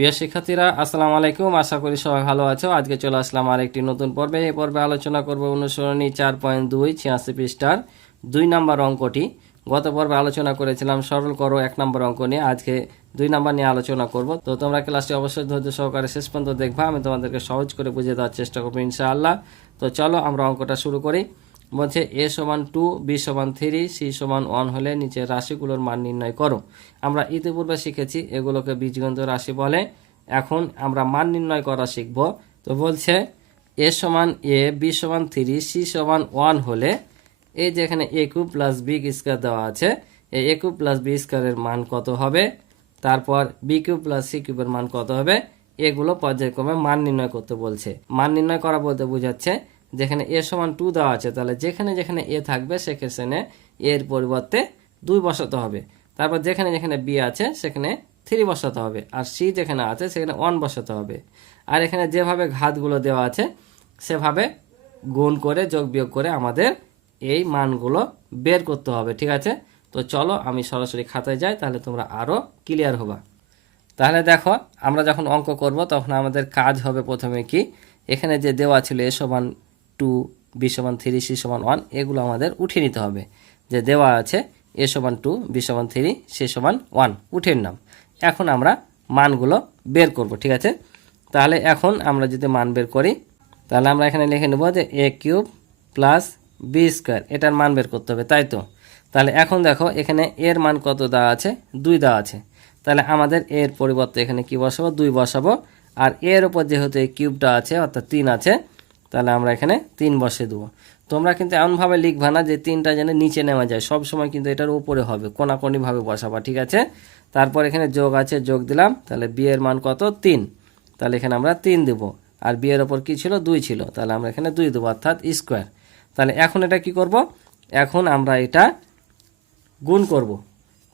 প্রিয় শিক্ষার্থীরা আসসালামু আলাইকুম, আশা করি সবাই ভালো আছো। আজকে চলে আসলাম আরেকটি নতুন পর্বে। এই পর্বে আলোচনা করব অনুসরণী 4.2 86 পৃষ্ঠার 2 নম্বর অঙ্কটি। গত পর্বে আলোচনা করেছিলাম সরল করো 1 নম্বর অঙ্ক নিয়ে, আজকে 2 নম্বর নিয়ে আলোচনা করব। তো তোমরা ক্লাসটি অবশ্যই ধৈর্য সহকারে শেষ পর্যন্ত দেখবা, আমি তোমাদেরকে সহজ করে বুঝিয়ে দেওয়ার চেষ্টা করবো ইনশাআল্লাহ। তো চলো আমরা অঙ্কটা শুরু করি। বলছে a সমান 2, b সমান 3, c সমান 1 হলে নিচের রাশিগুলোর মান নির্ণয় করো। আমরা ইতিপূর্বে শিখেছি এগুলোকে বীজগণিত রাশি বলে। এখন আমরা মান নির্ণয় করা শিখব। তো বলছে a সমান a, b সমান 3, c সমান 1 হলে এই যে এখানে a cube plus b square দেওয়া আছে, এই a কিউব প্লাস b স্কয়ারের মান কত হবে, তারপর b কিউব প্লাস c কিউবের মান কত হবে, এগুলো পর্যায়ক্রমে মান নির্ণয় করতে বলছে। মান নির্ণয় করা বলতে বোঝাচ্ছে যেখানে a সমান 2 দেওয়া আছে, তাহলে যেখানে যেখানে a থাকবে সেখানে এর পরিবর্তে 2 বসাতে হবে। তারপর যেখানে যেখানে b আছে সেখানে 3 বসাতে হবে, আর c যেখানে আছে সেখানে 1 বসাতে হবে। আর এখানে যেভাবে ঘাতগুলো দেওয়া আছে সেভাবে গুণ করে যোগ বিয়োগ করে আমাদের এই মানগুলো বের করতে হবে, ঠিক আছে। তো চলো আমি সরাসরি খাতায় যাই, তাহলে তোমরা আরও ক্লিয়ার হবা। তাহলে দেখো আমরা যখন অঙ্ক করব তখন আমাদের কাজ হবে প্রথমে কি, এখানে যে দেওয়া ছিল a সমান 2, b সমান 3, c সমান 1, এগুলো আমাদের উঠিয়ে নিতে হবে। যে দেওয়া আছে a সমান 2, b সমান 3, c সমান 1 উঠিয়ে নিলাম। এখন আমরা মানগুলো বের করব, ঠিক আছে। তাহলে এখন আমরা যদি মান বের করি, তাহলে আমরা এখানে লিখে নেব যে a cube plus b square, এটার মান বের করতে হবে, তাই তো। তাহলে এখন দেখো এখানে এর মান কত দেওয়া আছে, 2 দেওয়া আছে। তাহলে আমাদের এর পরিবর্তে এখানে কি বসাবো, 2 বসাবো। আর এর উপর যেহেতু এই কিউবটা আছে অর্থাৎ 3 আছে, তাহলে আমরা এখানে 3 বসিয়ে দেবো। তোমরা কিন্তু এমনভাবে লিখবা না যে 3টা যেন নিচে নেওয়া যায়, সব সময় কিন্তু এটার উপরে হবে, কোনাকোনিভাবে বসাবা, ঠিক আছে। তারপর এখানে যোগ আছে, যোগ দিলাম। তাহলে b এর মান কত, 3, তাহলে এখানে আমরা 3 দেবো। আর b এর ওপর কি ছিল, 2 ছিল, তাহলে আমরা এখানে 2 দেবো অর্থাৎ স্কোয়ার। তাহলে এখন এটা কি করব, এখন আমরা এটা গুণ করব।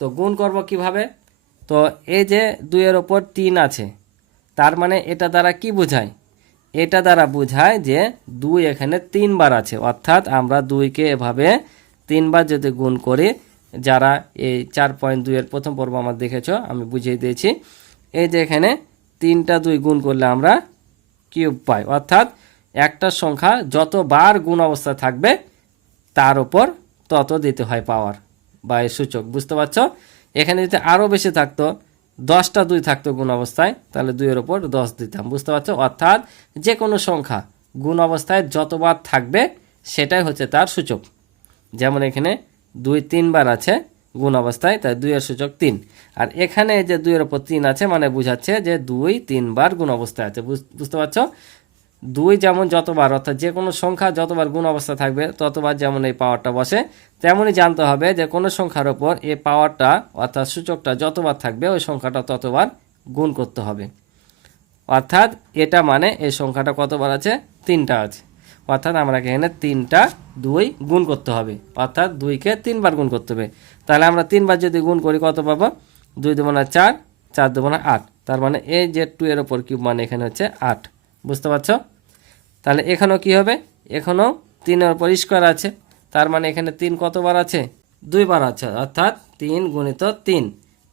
তো গুণ করব কিভাবে, তো এই যে 2 এর ওপর 3 আছে, তার মানে এটা দ্বারা কি বোঝায়, এটা দ্বারা বোঝায় যে 2 এখানে 3 বার আছে, অর্থাৎ আমরা 2কে এভাবে 3 বার যদি গুণ করি, যারা এই 4.2 এর প্রথম পর্ব আমার দেখেছো আমি বুঝিয়ে দিয়েছি, এই যে এখানে 3টা 2 গুণ করলে আমরা কিউব পাই, অর্থাৎ একটা সংখ্যা যতবার গুণ অবস্থা থাকবে তার উপর তত দিতে হয় পাওয়ার বা এই সূচক, বুঝতে পারছো। এখানে যদি আরও বেশি থাকতো, 10টা 2 থাকতো গুণ অবস্থায়, তাহলে 2 এর ওপর 10 দিতাম, বুঝতে পারছো। অর্থাৎ যে কোনো সংখ্যা গুণ অবস্থায় যতবার থাকবে সেটাই হচ্ছে তার সূচক। যেমন এখানে 2 3 বার আছে গুণ অবস্থায়, তাই 2 এর সূচক 3। আর এখানে যে 2 এর ওপর 3 আছে মানে বোঝাচ্ছে যে 2 3 বার গুণ অবস্থায় আছে, বুঝতে পারছো। 2 যেমন যতবার, অর্থাৎ যে কোনো সংখ্যা যতবার গুণ অবস্থা থাকবে ততবার যেমন এই পাওয়ারটা বসে, তেমনই জানতে হবে যে কোনো সংখ্যার ওপর এই পাওয়ারটা অর্থাৎ সূচকটা যতবার থাকবে ওই সংখ্যাটা ততবার গুণ করতে হবে। অর্থাৎ এটা মানে এই সংখ্যাটা কতবার আছে, 3টা আছে, অর্থাৎ আমরা এখানে 3টা 2 গুণ করতে হবে, অর্থাৎ 2কে 3 বার গুণ করতে হবে। তাহলে আমরা 3 বার যদি গুণ করি কত পাবো, 2 2 4, 4 2 8, তার মানে এই যে 2 এর ওপর কিউব মানে এখানে হচ্ছে 8, বুঝতে পারছো। তাহলে এখানেও কি হবে, এখানেও 3 এর উপর স্কোয়ার আছে, তার মানে এখানে 3 কতবার আছে, 2 বার আছে, অর্থাৎ 3 গুণিত 3,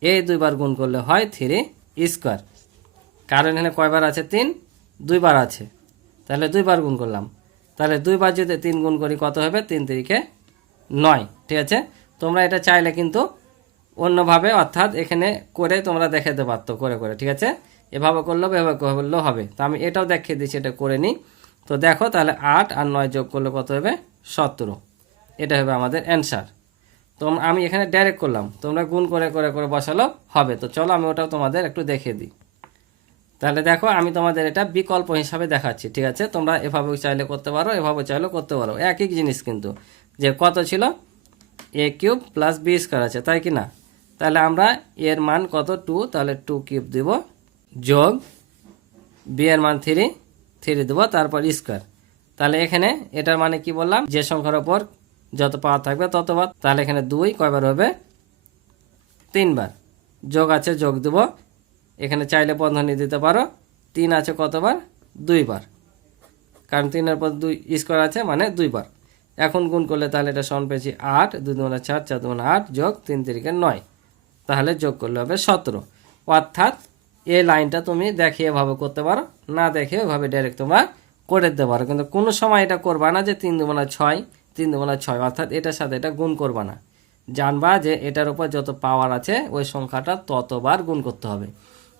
এই 2 বার গুণ করলে হয় 3 স্কোয়ার। কারণ এখানে কয়বার আছে, 3, 2 বার আছে, তাহলে 2 বার গুণ করলাম। তাহলে 2 বার যদি 3 গুণ করি কত হবে, 3 3 9, ঠিক আছে। তোমরা এটা চাইলে কিন্তু অন্যভাবে অর্থাৎ এখানে করে তোমরা দেখাতে পারতো করে করে, ঠিক আছে। এভাবে করলেও এভাবে করলেও হবে। তো আমি এটাও দেখিয়ে দিচ্ছি, এটা করে নিই। তো দেখো তাহলে 8 আর 9 যোগ করলে কত হবে, 17, এটা হবে আমাদের অ্যান্সার। তো আমি এখানে ডাইরেক্ট করলাম, তোমরা গুণ করে করে করে বসালো হবে। তো চলো আমি ওটাও তোমাদের একটু দেখিয়ে দিই। তাহলে দেখো আমি তোমাদের এটা বিকল্প হিসাবে দেখাচ্ছি, ঠিক আছে। তোমরা এভাবে চাইলে করতে পারো, এভাবে চাইলে করতে পারো, একই জিনিস কিন্তু। যে কত ছিল, a cube plus b square আছে, তাই কি না। তাহলে আমরা এর মান কত, 2, তাহলে 2 কিউব দেব, যোগ b এর মান 3 দেবো, তারপর স্কয়ার। তাহলে এখানে এটার মানে কি বললাম, যে সংখ্যার ওপর যত পাওয়ার থাকবে ততবার। তাহলে এখানে 2 কয়বার হবে, 3 বার, যোগ আছে যোগ দেব, এখানে চাইলে বন্ধনী দিতে পারো, 3 আছে কতবার, 2 বার, কারণ 3 এর পর 2 স্কয়ার আছে মানে 2 বার। এখন গুণ করলে তাহলে এটা সমান পেয়েছি 8, 2 2 4, 4 2 8, যোগ 3 3 9, তাহলে যোগ করলে হবে 17। অর্থাৎ এই লাইনটা তুমি দেখে এভাবে করতে পারো, না দেখে এভাবে ডাইরেক্ট তোমরা করে দিতে পারো। কিন্তু কোনো সময় এটা করবা না যে 3 দুগুণা 6, 3 দুগুণা 6, অর্থাৎ এটার সাথে এটা গুণ করবা না। জানবা যে এটার উপর যত পাওয়ার আছে ওই সংখ্যাটা ততবার গুণ করতে হবে।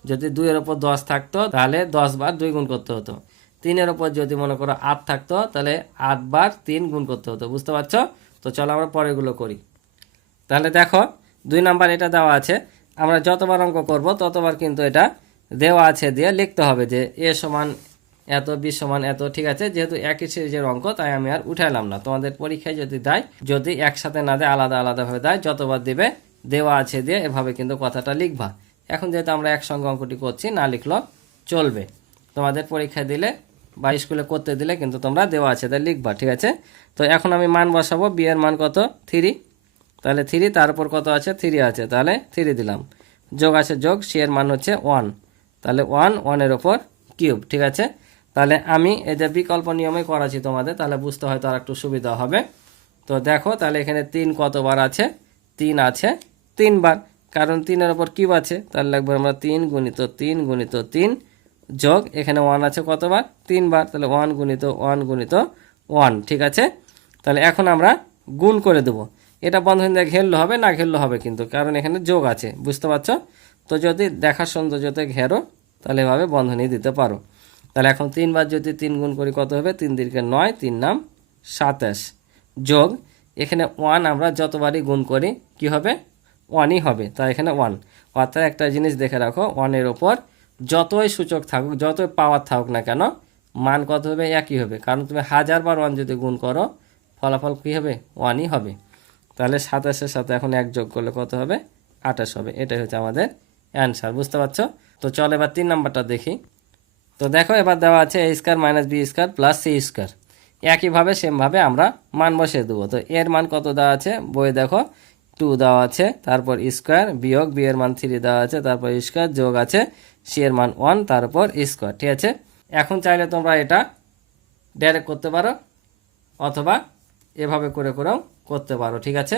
যদি 2 এর উপর 10 থাকতো তাহলে 10 বার 2 গুণ করতে হতো। 3 এর উপর যদি মনে করো 8 থাকতো তাহলে 8 বার 3 গুণ করতে হতো। বুঝতে পারছো? তো চলো আমরা পরেরগুলো করি। তাহলে দেখো 2 নাম্বার এটা দেওয়া আছে, আমরা যতবার অঙ্ক করব ততবার কিন্তু এটা দেওয়া আছে দিয়ে লিখতে হবে যে এ সমান এত, বি সমান এত। ঠিক আছে, যেহেতু একই সিরিজের অঙ্ক তাই আমি আর উঠাইলাম না। তোমাদের পরীক্ষায় যদি দেয়, যদি একসাথে না দেয় আলাদা আলাদাভাবে দেয়, যতবার দেবে দেওয়া আছে দিয়ে এভাবে কিন্তু কথাটা লিখবা। এখন যেহেতু আমরা একসঙ্গে অঙ্কটি করছি, না লিখলেও চলবে। তোমাদের পরীক্ষায় দিলে বা স্কুলে করতে দিলে কিন্তু তোমরা দেওয়া আছে তাই লিখবা। ঠিক আছে, তো এখন আমি মান বসাবো। বি এর মান কত? 3, তাহলে 3, তার উপর কত আছে? 3 আছে, তাহলে 3 দিলাম। যোগ আছে যোগ, সি এর মান হচ্ছে 1, তাহলে 1 এর ওপর কিউব। ঠিক আছে, তাহলে আমি এই যে বিকল্প নিয়মে করাছি তোমাদের, তাহলে বুঝতে হয়তো আর একটু সুবিধা হবে। তো দেখো তাহলে এখানে 3 কতবার আছে? 3 আছে 3 বার, কারণ 3 এর ওপর কিউব আছে, তাহলে লাগবে আমরা 3 গুণিত 3 গুণিত 3 যোগ এখানে 1 আছে কতবার? 3 বার, তাহলে 1 গুণিত 1 গুণিত 1। ঠিক আছে, তাহলে এখন আমরা গুণ করে দেবো। এটা বন্ধনী দিয়ে ঘেরলে হবে, না ঘেরলে হবে কিন্তু, কারণ এখানে যোগ আছে। বুঝতে পারছো? তো যদি দেখার সৌন্দর্যতে ঘেরো তাহলে এভাবে বন্ধনী দিতে পারো। তাহলে এখন 3 বার যদি 3 গুণ করি কত হবে? 3 তিরিকে 9, 3 নাম 27 যোগ এখানে 1 আমরা যতবারই গুণ করি কি হবে? 1ই হবে, তাই এখানে 1। অর্থাৎ একটা জিনিস দেখে রাখো, 1 এর ওপর যতই সূচক থাকুক, যতই পাওয়ার থাকুক না কেন, মান কত হবে? একই হবে, কারণ তুমি 1000 বার 1 যদি গুণ করো ফলাফল কী হবে? 1ই হবে। তাহলে 27-এর সাথে এখন 1 যোগ করলে কত হবে? 28 হবে। এটাই হচ্ছে আমাদের অ্যান্সার। বুঝতে পারছো? তো চলো এবার 3 নাম্বারটা দেখি। তো দেখো এবার দেওয়া আছে a square minus B square plus C square. একইভাবে সেমভাবে আমরা মান বসিয়ে দেবো। তো এর মান কত দেওয়া আছে বইয়ে? দেখো 2 দেওয়া আছে, তারপর স্কয়ার বিয়োগ বি এর মান 3 দেওয়া আছে, তারপর স্কয়ার যোগ আছে সি এর মান 1, তারপর স্কয়ার। ঠিক আছে, এখন চাইলে তোমরা এটা ডাইরেক্ট করতে পারো অথবা এভাবে করে করেও করতে পারো। ঠিক আছে,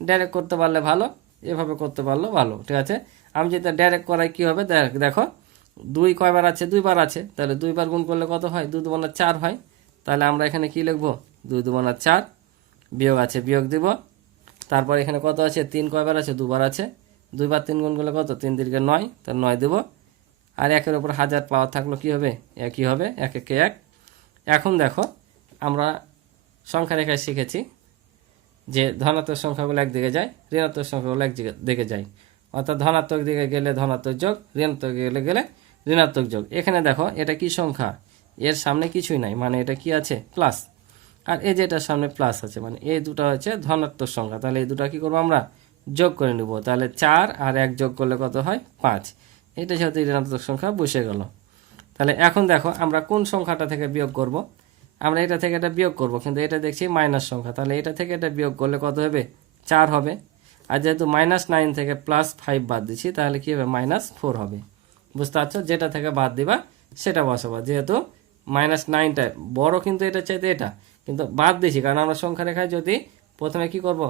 ডাইরেক্ট করতে পারলে ভালো, এভাবে করতে পারলেও ভালো। ঠিক আছে, আমি যেটা ডাইরেক্ট করাই কী হবে দেখো, 2 কয়বার আছে? 2 বার আছে, তাহলে 2 বার গুণ করলে কত হয়? 2 দুগুণা 4 হয়। তাহলে আমরা এখানে কি লিখবো? 2 দুগুণা 4, বিয়োগ আছে বিয়োগ দিব। তারপর এখানে কত আছে? 3 কয়বার আছে? 2 বার আছে। 2 বার 3 গুণ করলে কত? 3 তিরিকে 9, তার 9 দেবো। আর 1 এর উপর 1000 পাওয়ার থাকলো কি হবে? একই হবে, 1 একে 1। এখন দেখো আমরা সংখ্যা রেখায় শিখেছি যে ধনাত্মক সংখ্যাগুলো একদিকে যায়, ঋণাত্মক সংখ্যাগুলো একদিকে যায়। অর্থাৎ ধনাত্মক দিকে গেলে ধনাত্মক যোগ, ঋণাত্মক গেলে গেলে ঋণাত্মক যোগ। এখানে দেখো এটা কি সংখ্যা? এর সামনে কিছুই নাই, মানে এটা কি আছে? প্লাস। আর এই যে এটার সামনে প্লাস আছে, মানে এই দুটো হচ্ছে ধনাত্মক সংখ্যা। তাহলে এই দুটো কি করবো? আমরা যোগ করে নেব। তাহলে 4 আর 1 যোগ করলে কত হয়? 5। এটা যেহেতু ঋণাত্মক সংখ্যা বসে গেল। তাহলে এখন দেখো আমরা কোন সংখ্যাটা থেকে বিয়োগ করব? আমরা এটা থেকে এটা বিয়োগ করব, কিন্তু এটা দেখছি মাইনাস সংখ্যা, তাহলে এটা থেকে এটা বিয়োগ করলে কত হবে? 4 হবে। আর যেহেতু -9 থেকে +5 বাদ দিচ্ছি, তাহলে কি হবে? -4 হবে। বুঝতে পারছো? যেটা থেকে বাদ দিবা সেটা বসাবা। যেহেতু -9টা বড়, কিন্তু এটা চাইতে এটা কিন্তু বাদ দিছি, কারণ আমরা সংখ্যা রেখায় যদি প্রথমে কি করব?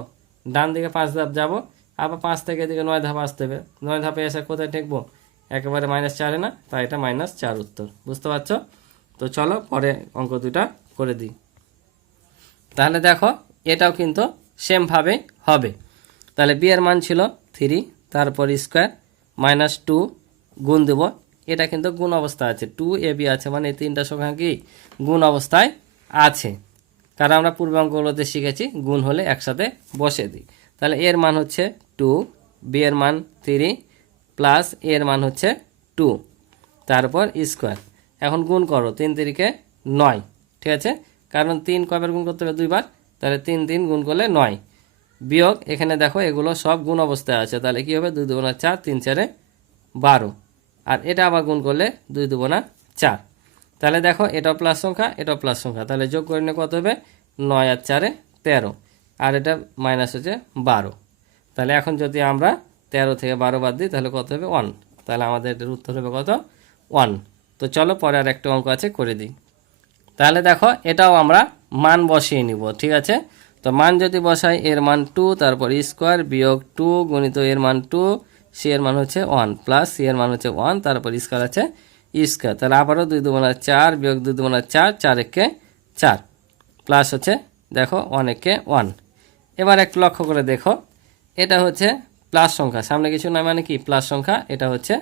ডান দিকে 5 ধাপ যাব, আবার 5 থেকে এদিকে 9 ধাপ আসতে হবে। 9 ধাপে এসে কোথায় ঠেকবো? একেবারে -4-এ না, তাই এটা -4 উত্তর। বুঝতে পারছো? তো চলো পরে অঙ্ক দুটা করে দিই। তাহলে দেখো এটাও কিন্তু সেমভাবে হবে। তাহলে বি এর মান ছিল 3, তারপর স্কোয়ার -2 গুণ দেব। এটা কিন্তু গুণ অবস্থা আছে, 2ab আছে, মানে এই তিনটা সংখ্যা কি গুণ অবস্থায় আছে। কারণ আমরা পূর্ব অঙ্কগুলোতে শিখেছি গুণ হলে একসাথে বসে দিই। তাহলে এর মান হচ্ছে 2, বি এর মান 3 প্লাস এর মান হচ্ছে 2, তারপর স্কোয়ার। এখন গুণ করো, 3 তিরিকে 9। ঠিক আছে, কারণ 3 কয়বার গুণ করতে হবে? 2 বার, তাহলে 3 গুণ করলে 9, বিয়োগ এখানে দেখো এগুলো সব গুণ অবস্থায় আছে, তাহলে কি হবে? 2 দুগুণা 4, 3 4-এ 12। আর এটা আবার গুণ করলে 2 দুগুণা 4। তাহলে দেখো এটাও প্লাস সংখ্যা, এটাও প্লাস সংখ্যা, তাহলে যোগ করে নিয়ে কত হবে? 9 আর 4-এ 13, আর এটা মাইনাস হচ্ছে 12। তাহলে এখন যদি আমরা 13 থেকে 12 বাদ দিই তাহলে কত হবে? 1। তাহলে আমাদের এটার উত্তর হবে কত? 1। তো চলো পরে আর একটা অঙ্ক আছে করে দিই। তাহলে দেখো এটাও আমরা মান বসিয়ে নিব। ঠিক আছে, তো মান যদি বসাই, এর মান 2, তারপর স্কোয়ার বিয়োগ 2 গুণিত এর মান 2 সি এর মান হচ্ছে 1 প্লাস সি এর মান হচ্ছে 1, তারপর স্কোয়ার আছে স্কোয়ার। তাহলে আবারও 2 দুগুণা 4 বিয়োগ 2 দুগুণা 4, 4 একে 4 প্লাস হচ্ছে দেখো 1 একে 1। এবার একটু লক্ষ্য করে দেখো, এটা হচ্ছে প্লাস সংখ্যা, সামনে কিছু নয় মানে কি প্লাস সংখ্যা, এটা হচ্ছে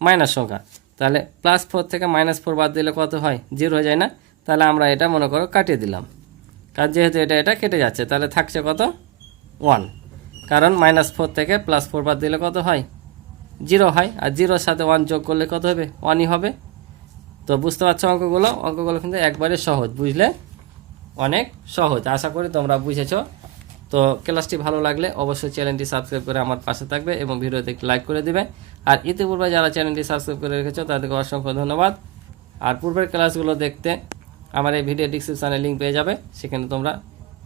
মাইনাস সংখ্যা। তাহলে +4 থেকে -4 বাদ দিলে কত হয়? 0 হয়ে যায় না? তাহলে আমরা এটা মনে করো কাটিয়ে দিলাম, কারণ যেহেতু এটা কেটে যাচ্ছে, তাহলে থাকছে কত? 1। কারণ -4 থেকে +4 বাদ দিলে কত হয়? 0 হয়, আর 0-র সাথে 1 যোগ করলে কত হবে? 1ই হবে। তো বুঝতে পারছো অঙ্কগুলো কিন্তু একবারে সহজ, বুঝলে? অনেক সহজ। আশা করি তোমরা বুঝেছো। তো ক্লাসটি ভালো লাগলে অবশ্যই চ্যানেলটি সাবস্ক্রাইব করে আমার পাশে থাকবে এবং ভিডিওতে একটি লাইক করে দিবে। আর ইতিপূর্বে যারা চ্যানেলটি সাবস্ক্রাইব করে রেখেছো তাদেরকে অসংখ্য ধন্যবাদ। আর পূর্বের ক্লাসগুলো দেখতে আমার এই ভিডিও ডিসক্রিপশানে লিঙ্ক পেয়ে যাবে, সেখানে তোমরা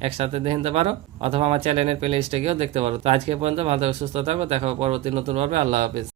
একসাথে দেখে নিতে পারো, অথবা আমার চ্যানেলের প্লে লিস্টে গিয়েও দেখতে পারো। তো আজকে পর্যন্ত ভালো থাকো, সুস্থ থাকো, দেখা হবে পরবর্তী নতুন পর্বে। আল্লাহ হাফিজ।